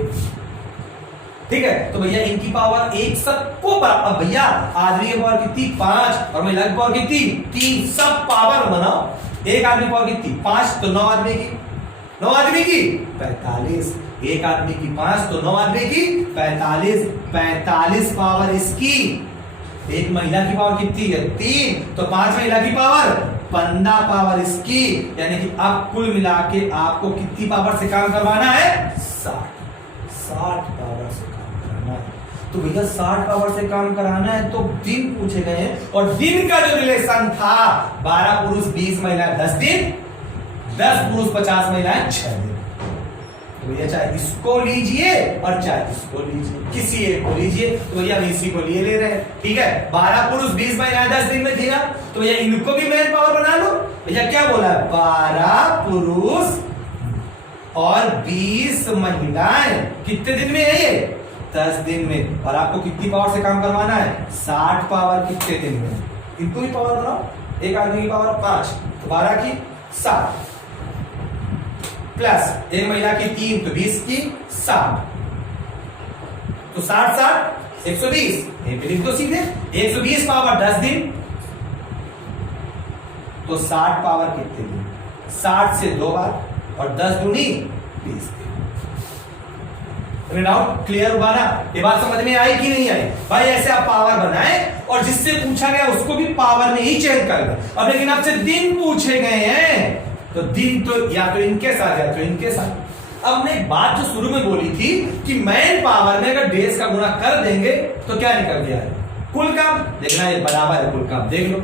ठीक है, तो भैया इनकी पावर एक सबको बराबर। भैया आदमी की पावर कितनी? 5 और महिला की पावर कितनी? 3। सब पावर बनाओ। एक आदमी की पावर कितनी? 5 तो 9 आदमी की 45। एक आदमी की 5 तो 9 आदमी की 45 पावर इसकी। एक महिला की पावर कितनी है? 3 तो 5 महिला की पावर 15 पावर इसकी। यानी कि अब कुल मिला के आपको कितनी पावर से काम करवाना है? 60 पावर से काम कराना है। तो भैया 60 पावर से काम कराना है तो दिन पूछे गए हैं और दिन का जो रिलेशन था 12 पुरुष 20 महिलाएं 10 दिन, 10 पुरुष 50 महिलाएं 6 दिन। तो भैया चाहे इसको लीजिए और चाहे इसको लीजिए, किसी एक को लीजिए। तो भैया हम इसी को लिए ले रहे हैं। ठीक है, 12 पुरुष 20 महिलाएं 10 दिन में थी ना, तो भैया इनको भी मैन पावर बना लो। भैया क्या बोला? 12 पुरुष और 20 महिलाएं कितने दिन में है? ये 10 दिन में। और आपको कितनी पावर से काम करवाना है? 60 पावर कितने दिन में? इनको भी पावर बनाओ। एक आदमी की पावर 5 तो 12 की 60 प्लस एक महिला की 3 तो 20 की 60 तो 60 120। लिख दो सीधे 120 पावर 10 दिन तो 60 पावर कितने दिन? 60 से 2 बार और 10 दूनी 20 दिन। डाउट क्लियर हुआ ना? ये बात समझ में आई कि नहीं आई? भाई ऐसे आप पावर बनाए और जिससे पूछा गया उसको भी पावर में ही चेंज कर दे। अब लेकिन आपसे दिन पूछे गए हैं तो दिन तो या तो इनके साथ या तो इनके साथ। अब हमने एक बात जो शुरू में बोली थी कि मैन पावर में अगर डेज का गुणा कर देंगे तो क्या निकल गया है? कुल काम। देखना ये बराबर है कुल काम। देख लो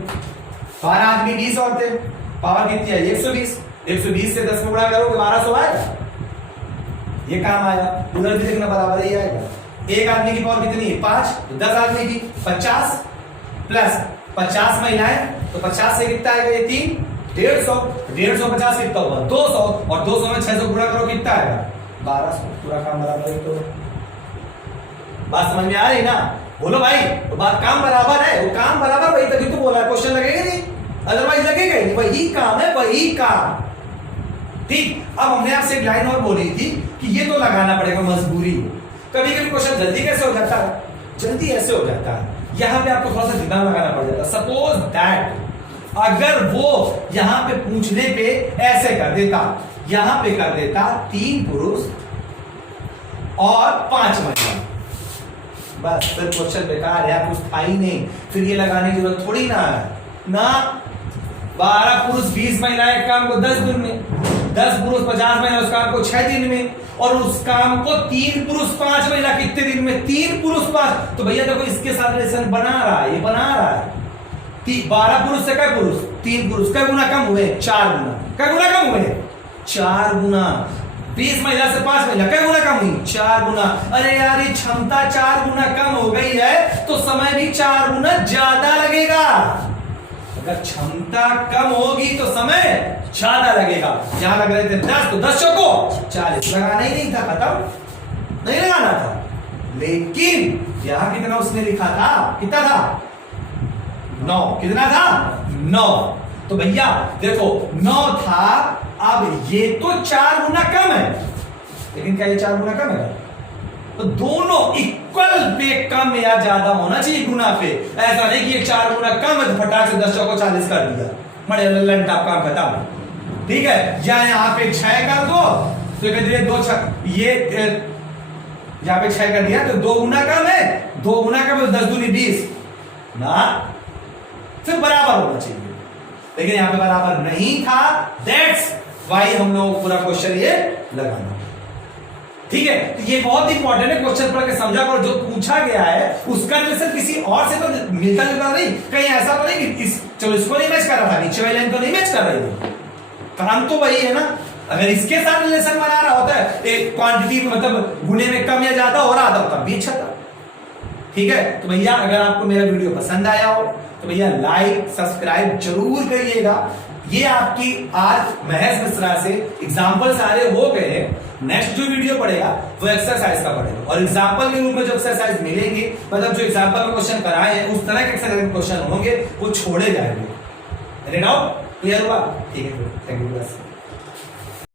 12 आदमी 20 औरतें, पावर कितनी है? 120। 120 से 10 में गुणा करोगे 1200 आएगा। ये काम आया। उधर भी देखना बराबर ही आएगा। एक आदमी की पावर कितनी है? 5 तो 10 आदमी की 50 प्लस 50 महिलाएं तो 50 से कितना आएगा? ये 3 150 50 कितना होगा? 200 और 200 में 600 गुणा करो कितना आएगा? 1200। पूरा काम बराबर है। तो बात समझ में आ रही ना? बोलो भाई, तो बात काम बराबर है। वो काम बराबर वही तभी तो बोला क्वेश्चन लगेगा नहीं, अदरवाइज लगेगा ही। वही काम है, वही काम। ठीक। अब हमने आपसे एक लाइन और बोली थी कि ये तो लगाना पड़ेगा, मजबूरी। कभी कभी क्वेश्चन जल्दी कैसे हो जाता है? जल्दी ऐसे हो जाता है, यहां पे आपको थोड़ा सा दिमाग लगाना पड़ जाता है। सपोज दैट अगर वो यहां पे पूछने पे ऐसे कर देता, यहां पे कर देता 3 पुरुष और 5 महिला, बस फिर क्वेश्चन बेकार है, कुछ था ही नहीं। फिर ये लगाने की जरूरत थोड़ी ना है ना। 12 पुरुष 20 महिलाएं काम को 10 दिन में, 10 पुरुष 50 महिला उस काम को 6 दिन में, और उस काम को 3 पुरुष 5 महिला कितने दिन में? 3 पुरुष 5। तो भैया देखो इसके साथ रिलेशन बना रहा है, ये बना रहा है। 12 पुरुष से क्या पुरुष? 3 पुरुष। क्या गुना कम हुए? 4 गुना। क्या गुना कम हुए? 4 गुना। 20 महिला से 5 महिला, क्या गुना कम हुई? 4 गुना। अरे यार ये क्षमता 4 गुना कम हो गई है तो समय भी 4 गुना ज्यादा लगेगा। अगर क्षमता कम होगी तो समय ज्यादा लगेगा। यहां लग रहे थे 10, तो 10 चौको 40, लगाना ही नहीं था, खत्म, नहीं लगाना था। लेकिन यहां कितना उसने लिखा था? कितना था? 9। कितना था? 9। तो भैया देखो 9 था, अब ये तो 4 गुना कम है, लेकिन क्या ये 4 गुना कम है? तो दोनों इक्वल पे कम या ज्यादा होना चाहिए गुना पे। ऐसा नहीं कि 4 गुना कम है तो फटाक से 10 चौको 40 कर दिया, मरे लंट आप काम खत्म। ठीक है, या यहाँ पे 6 कर दो तो कहते 2 6, ये यहाँ पे 6 कर दिया तो 2 गुना कम है, 2 गुना कम है, 10 दूनी 20 ना, फिर बराबर होना चाहिए। लेकिन यहां पे बराबर नहीं था, दैट्स वाई हम लोग पूरा क्वेश्चन ये लगाना। ठीक है, तो ये बहुत इंपॉर्टेंट है, क्वेश्चन पढ़ के समझा करो। जो पूछा गया है उसका रिलेशन किसी और से तो मिलता जुलता नहीं, कहीं ऐसा तो नहीं कि चलो इसको नहीं मैच कर रहा था, नीचे वाली लाइन तो नहीं मैच कर रही है, काम तो वही है ना। अगर इसके साथ रिलेशन बना रहा होता है, एक क्वांटिटी मतलब गुने में कम या ज्यादा हो रहा था, तब भी अच्छा था। ठीक है, तो भैया अगर आपको मेरा वीडियो पसंद आया हो तो भैया लाइक सब्सक्राइब जरूर करिएगा। ये आपकी आज महेश मिश्रा से एग्जाम्पल सारे हो गए हैं। नेक्स्ट जो वीडियो पड़ेगा वो एक्सरसाइज का पड़ेगा, और एग्जाम्पल के रूप में जो एक्सरसाइज मिलेंगे, मतलब जो एग्जाम्पल में क्वेश्चन कराए हैं उस तरह के एक्सरसाइज क्वेश्चन होंगे, वो छोड़े जाएंगे। डाउट क्लियर हुआ? ठीक है, थैंक यू।